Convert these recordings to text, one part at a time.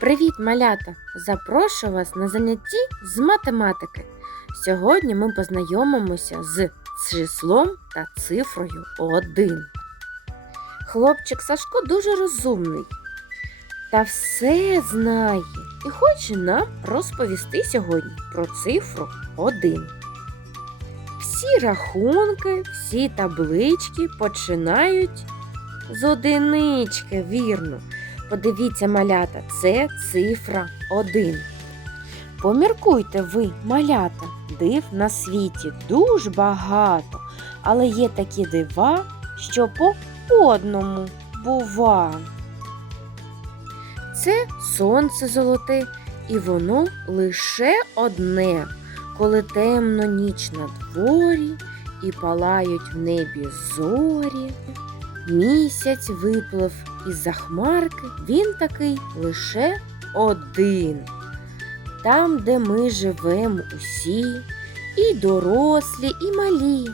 Привіт, малята! Запрошую вас на занятті з математики. Сьогодні ми познайомимося з числом та цифрою 1. Хлопчик Сашко дуже розумний та все знає і хоче нам розповісти сьогодні про цифру 1. Всі рахунки, всі таблички починають з одинички, вірно. Подивіться, малята, це цифра 1. Поміркуйте ви, малята, див на світі дуже багато, але є такі дива, що по одному бува. Це сонце золоте, і воно лише одне, коли темно ніч на дворі і палають в небі зорі. Місяць виплив із-за хмарки, він такий лише один. Там, де ми живемо усі, і дорослі, і малі,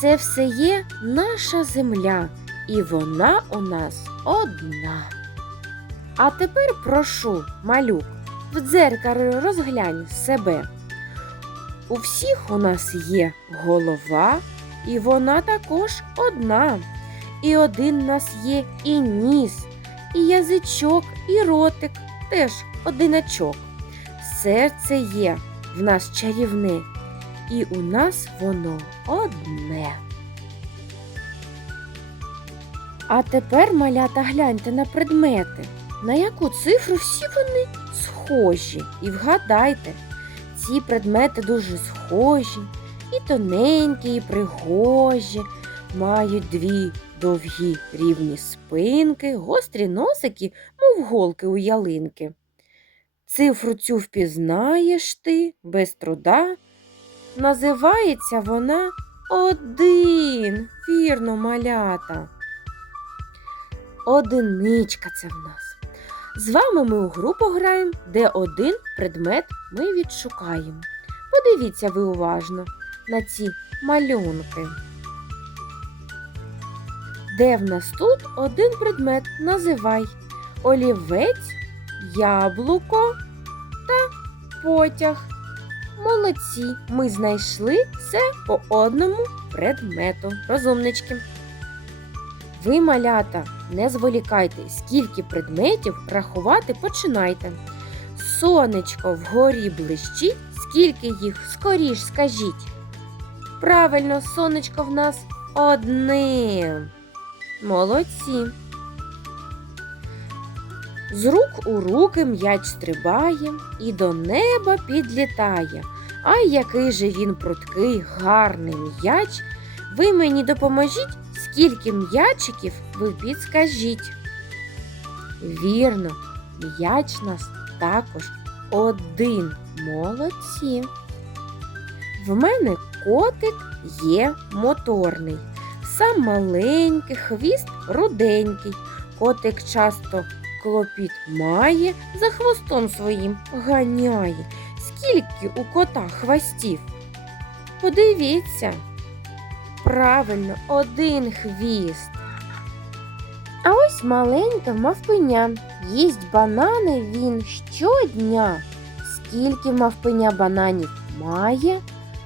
це все є наша земля, і вона у нас одна. А тепер прошу, малюк, в дзеркало розглянь себе. У всіх у нас є голова, і вона також одна. І один в нас є і ніс, і язичок, і ротик теж одиначок. Серце є в нас чарівне, і у нас воно одне. А тепер, малята, гляньте на предмети, на яку цифру всі вони схожі. І вгадайте, ці предмети дуже схожі, і тоненькі, і пригожі, мають дві довгі рівні спинки, гострі носики, мов голки у ялинки. Цифру цю впізнаєш ти без труда. Називається вона один, вірно, малята. Одиничка це в нас. З вами ми у гру пограємо, де один предмет ми відшукаємо. Подивіться ви уважно на ці малюнки. Де в нас тут один предмет називай олівець, яблуко та потяг. Молодці, ми знайшли все по одному предмету. Розумнички. Ви, малята, не зволікайте, скільки предметів рахувати починайте. Сонечко вгорі блищить, скільки їх скоріш скажіть. Правильно, сонечко в нас одне. Молодці. З рук у руки м'яч стрибає і до неба підлітає. Ай, який же він пруткий, гарний м'яч. Ви мені допоможіть, скільки м'ячиків ви підскажіть. Вірно, м'яч нас також один. Молодці. В мене котик є моторний. Сам маленький, хвіст руденький. Котик часто клопіт має, за хвостом своїм ганяє. Скільки у кота хвостів? Подивіться. Правильно, один хвіст. А ось маленька мавпеня. Їсть банани він щодня. Скільки мавпеня бананів має,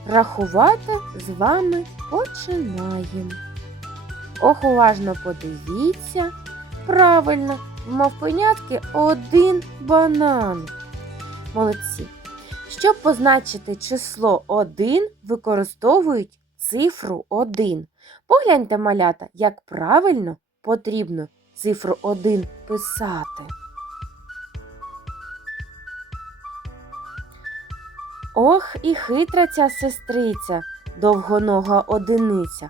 рахувати з вами починаємо. Ох, уважно подивіться. Правильно, в мавпенятки один банан. Молодці. Щоб позначити число 1, використовують цифру 1. Погляньте, малята, як правильно потрібно цифру 1 писати. Ох, і хитра ця сестриця, довгонога одиниця.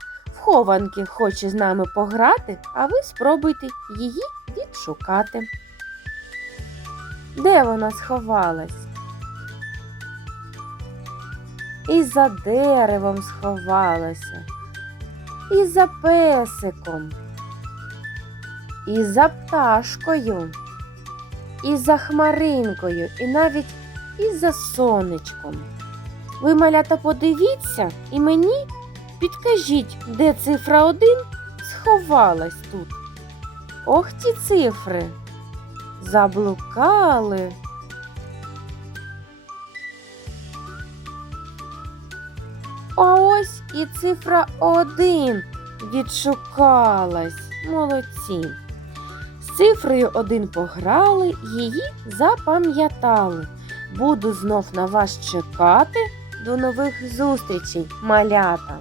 Хованки хоче з нами пограти, а ви спробуйте її відшукати. Де вона сховалась? І за деревом сховалася, і за песиком, і за пташкою, і за хмаринкою, і навіть і за сонечком. Ви, малята, подивіться і мені підкажіть, де цифра 1 сховалась тут. Ох ті цифри. заблукали. А ось і цифра один відшукалась. Молодці. З цифрою один пограли, її запам'ятали. Буду знов на вас чекати. До нових зустрічей, малята!